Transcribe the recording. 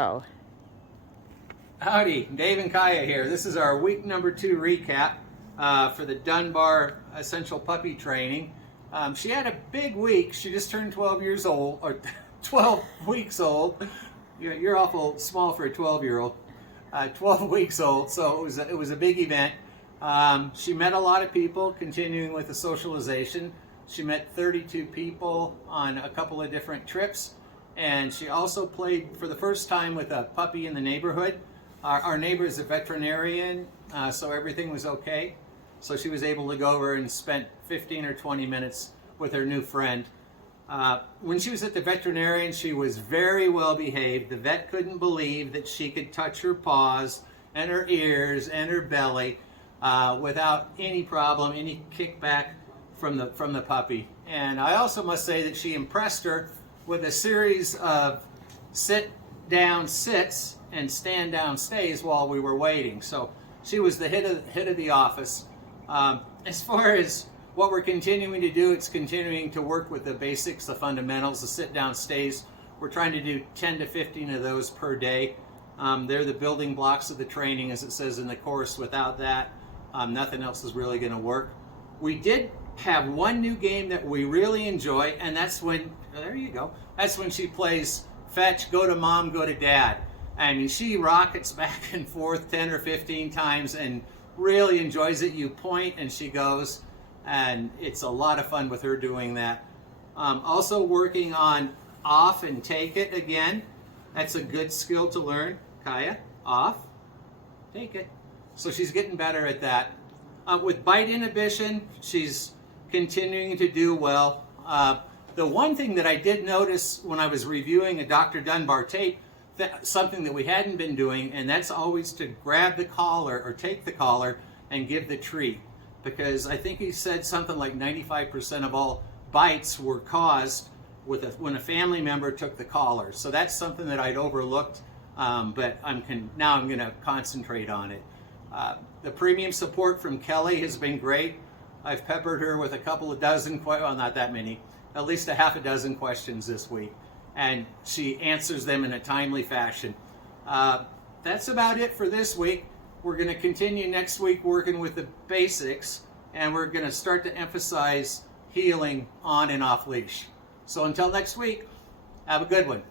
Oh. Howdy, Dave and Kaya here. This is our week number 2 recap for the Dunbar Essential Puppy Training. She had a big week. She just turned 12 years old, or 12 weeks old. You're awful small for a 12-year-old. 12 weeks old, so it was a big event. She met a lot of people, continuing with the socialization. She met 32 people on a couple of different trips, and she also played for the first time with a puppy in the neighborhood. Our neighbor is a veterinarian, so everything was okay. So she was able to go over and spent 15 or 20 minutes with her new friend. When she was at the veterinarian, she was very well behaved. The vet couldn't believe that she could touch her paws and her ears and her belly without any problem, any kickback from the puppy. And I also must say that she impressed her with a series of sit-down sits and stand-down stays while we were waiting. So she was the hit of the office. As far as what we're continuing to do, it's continuing to work with the basics, the fundamentals, the sit-down stays. We're trying to do 10 to 15 of those per day. They're the building blocks of the training, as it says in the course. Without that, nothing else is really going to work. We did have one new game that we really enjoy, and that's when, there you go, that's when she plays fetch, go to mom, go to dad. I mean, she rockets back and forth 10 or 15 times and really enjoys it. You point and she goes, and it's a lot of fun with her doing that. Also working on off and take it again. That's a good skill to learn. Kaya, off, take it. So she's getting better at that. With bite inhibition, she's continuing to do well. The one thing that I did notice when I was reviewing a Dr. Dunbar tape, something that we hadn't been doing, and that's always to grab the collar or take the collar and give the treat. Because I think he said something like 95% of all bites were caused when a family member took the collar. So that's something that I'd overlooked, but now I'm going to concentrate on it. The premium support from Kelly has been great. I've peppered her with a couple of dozen, well, not that many, at least a half a dozen questions this week, and she answers them in a timely fashion. That's about it for this week. We're going to continue next week working with the basics, and we're going to start to emphasize healing on and off leash. So until next week, have a good one.